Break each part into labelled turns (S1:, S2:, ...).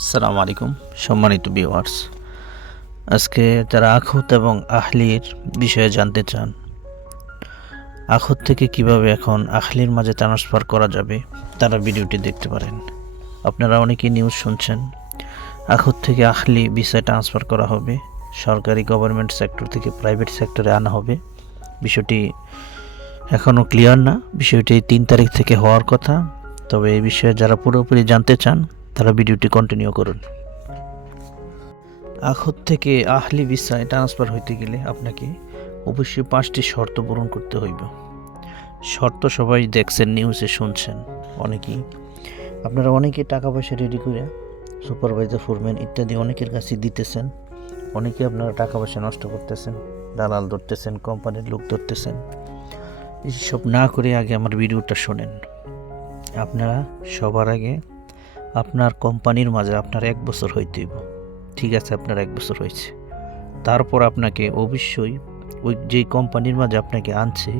S1: আসসালামু আলাইকুম, সম্মানিত ভিউয়ার্স আজকে যারা আখুত এবং আহলির বিষয়ে জানতে চান, আখুত থেকে কীভাবে এখন আহলির মাঝে ট্রান্সফার করা যাবে, তারা ভিডিওটি দেখতে পারেন। আপনারা অনেকেই নিউজ শুনছেন, আখুত থেকে আহলি বিষয় ট্রান্সফার করা হবে, সরকারি গভর্নমেন্ট সেক্টর থেকে প্রাইভেট সেক্টরে আনা হবে। বিষয়টি এখনও ক্লিয়ার না, বিষয়টি তিন তারিখ থেকে হওয়ার কথা, তবে এই বিষয়ে যারা পুরোপুরি জানতে চান তারা ভিডিওটি কন্টিনিউ করুন। আখত থেকে আহলি ভিসায় ট্রান্সফার হইতে গেলে আপনাকে অবশ্যই পাঁচটি শর্ত পূরণ করতে হইব। শর্ত সবাই দেখছেন নিউজে শুনছেন, অনেকেই। আপনারা অনেকে টাকা পয়সা রেডি করে সুপারভাইজার ফোরম্যান ইত্যাদি অনেকের কাছে দিতেছেন। অনেকে আপনারা টাকা পয়সা নষ্ট করতেছেন, দালাল ধরতেছেন কোম্পানির লোক ধরতেছেন। এইসব না করে আগে আমার ভিডিওটা শোনেন। আপনারা সবার আগে আপনার কোম্পানির মাঝে আপনার এক বছর হইতেইব ঠিক আছে, আপনার এক বছর হয়েছে। তারপর আপনাকে অবশ্যই ওই যেই কোম্পানির মাঝে আপনাকে আনছে,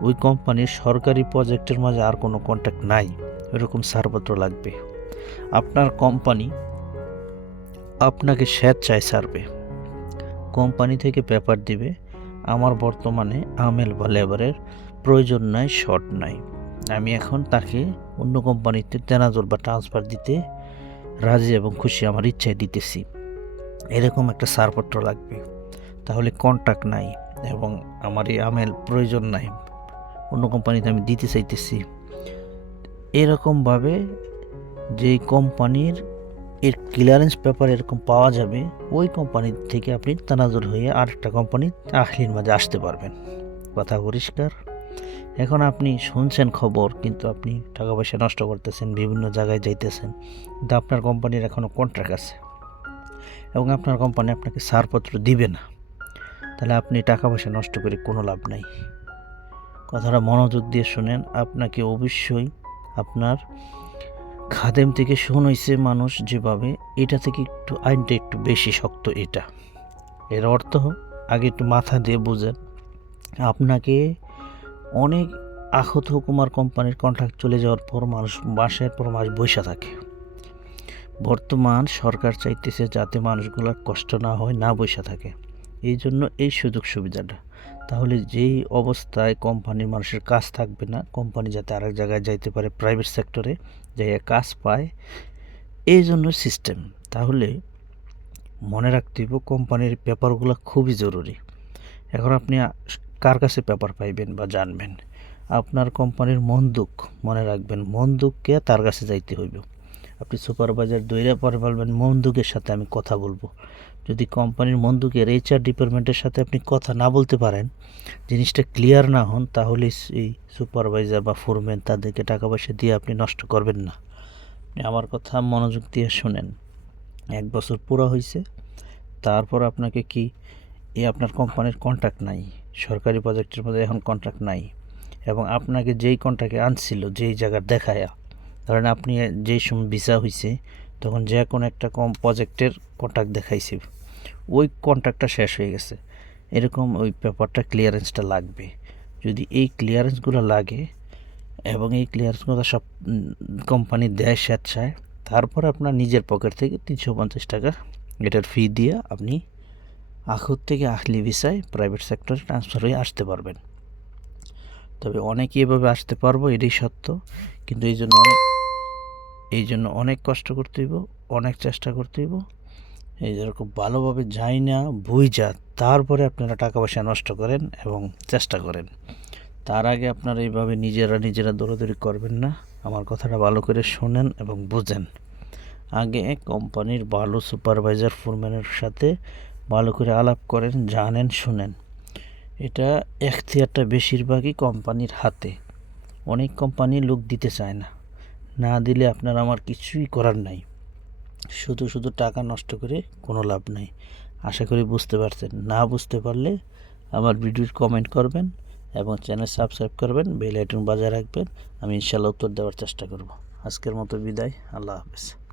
S1: ওই কোম্পানির সরকারি প্রজেক্টের মাঝে আর কোনো কন্ট্যাক্ট নাই। এরকম ছাড়পত্র লাগবে। আপনার কোম্পানি আপনাকে স্বেচ্ছায় ছাড়বে। কোম্পানি থেকে পেপার দিবে, আমার বর্তমানে আমেল বা লেবারের প্রয়োজন নাই শর্ট নাই। আমি এখন তাকে অন্য কোম্পানিতে তেনাজল বা ট্রান্সফার দিতে রাজি এবং খুশি আমার ইচ্ছায় দিতেছি। এরকম একটা ছাড়পত্র লাগবে। তাহলে কন্ট্যাক্ট নাই এবং আমার এই আমেল প্রয়োজন নাই। অন্য কোম্পানিতে আমি দিতে চাইতেছি। এরকমভাবে যেই কোম্পানির এর ক্লিয়ারেন্স পেপার এরকম পাওয়া যাবে, ওই কোম্পানি থেকে আপনি তানাজুর হয়ে আরেকটা কোম্পানি আহলির মাঝে আসতে পারবেন। কথা পরিষ্কার? এখন আপনি শুনছেন খবর, কিন্তু আপনি টাকা পয়সা নষ্ট করতেছেন, বিভিন্ন জায়গায় যাইতেছেন। কিন্তু আপনার কোম্পানির এখনও কন্ট্রাক্ট আছে এবং আপনার কোম্পানি আপনাকে ছাড়পত্র দিবে না। তাহলে আপনি টাকা পয়সা নষ্ট করে কোনো লাভ নাই। কথাটা মনোযোগ দিয়ে শুনেন, আপনাকে অবশ্যই আপনার খাদেম থেকে শুনেছে মানুষ যেভাবে, এটা থেকে একটু আইনটা একটু বেশি শক্ত এটা। এর অর্থ, আগে একটু মাথা দিয়ে বুঝেন, আপনাকে অনেক আহত হুকুমার কোম্পানির কন্ট্রাক্ট চলে যাওয়ার পর মানুষ মাসের পর মাস বৈশা থাকে। বর্তমান সরকার চাইতেছে যাতে মানুষগুলোর কষ্ট না হয়, না বৈশা থাকে। এই জন্য এই সুযোগ সুবিধাটা। তাহলে যেই অবস্থায় কোম্পানির মানুষের কাজ থাকবে না, কোম্পানি যাতে আরেক জায়গায় যাইতে পারে প্রাইভেট সেক্টরে যাই কাজ পায়, এই জন্য সিস্টেম তাহলে মনে রাখতে হইব কোম্পানির পেপারগুলো খুবই জরুরি। এখন আপনি কার কাছে পেপার পাইবেন বা জানবেন? আপনার কোম্পানির মন্দুক মনে রাখবেন, মন মন্দুককে তার কাছে যাইতে হইবে। আপনি সুপারভাইজার দৈরা পরে বলবেন মন্দুকের সাথে আমি কথা বলব। যদি কোম্পানির মন মন্দুকের এইচআর ডিপার্টমেন্টের সাথে আপনি কথা না বলতে পারেন, জিনিসটা ক্লিয়ার না হন, তাহলে এই সুপারভাইজার বা ফোরম্যান তাদেরকে টাকা পয়সা দিয়ে আপনি নষ্ট করবেন না। আপনি আমার কথা মনোযোগ দিয়ে শুনেন। এক বছর পুরো হয়েছে তারপর আপনাকে কি, এ আপনার কোম্পানির কন্ট্যাক্ট নাই। সরকারি প্রজেক্টের মধ্যে এখন কন্ট্রাক্ট নাই। এবং আপনাকে যেই কন্ট্রাক্টে আনছিল, যেই জায়গার দেখায়া, ধরেন আপনি যেই সময় ভিসা হয়েছে তখন যে কোনো একটা কম প্রজেক্টের কন্ট্রাক্ট দেখাইছে। ওই কন্ট্রাক্টটা শেষ হয়ে গেছে। এরকম ওই পেপারটা ক্লিয়ারেন্সটা লাগবে। যদি এই ক্লিয়ারেন্সগুলো লাগে, এবং এই ক্লিয়ারেন্সগুলো সব কোম্পানি দেয় স্বেচ্ছায়, তারপর আপনার নিজের পকেট থেকে তিনশো পঞ্চাশ টাকা এটার ফি দিয়ে আপনি আখুর থেকে আহলি ভিসায় প্রাইভেট সেক্টরে ট্রান্সফার হয়ে আসতে পারবেন। তবে অনেকে এভাবে আসতে পারব, এটাই সত্য। কিন্তু এই জন্য অনেক, এই জন্য অনেক কষ্ট করতে হইব, অনেক চেষ্টা করতে হইব। এই যেরকম ভালোভাবে যাই না বুঝ যা, তারপরে আপনারা টাকা পয়সা নষ্ট করেন এবং চেষ্টা করেন। তার আগে আপনারা এইভাবে নিজেরা নিজেরা দৌড়াদৌড়ি করবেন না। আমার কথাটা ভালো করে শোনেন এবং বুঝেন। আগে কোম্পানির ভালো সুপারভাইজার ফোরম্যানের সাথে ভালো করে আলাপ করেন, জানেন, শুনেন। এটা এখতিয়ারটা বেশিরভাগই কোম্পানির হাতে। অনেক কোম্পানি লোক দিতে চায় না। না দিলে আপনার আমার কিছুই করার নাই। শুধু শুধু টাকা নষ্ট করে কোনো লাভ নাই। আশা করি বুঝতে পারছেন। না বুঝতে পারলে আমার ভিডিওর কমেন্ট করবেন এবং চ্যানেল সাবস্ক্রাইব করবেন, বেল আইটন বাজায় রাখবেন। আমি ইনশাল্লাহ উত্তর দেওয়ার চেষ্টা করব। আজকের মতো বিদায়। আল্লাহ হাফেজ।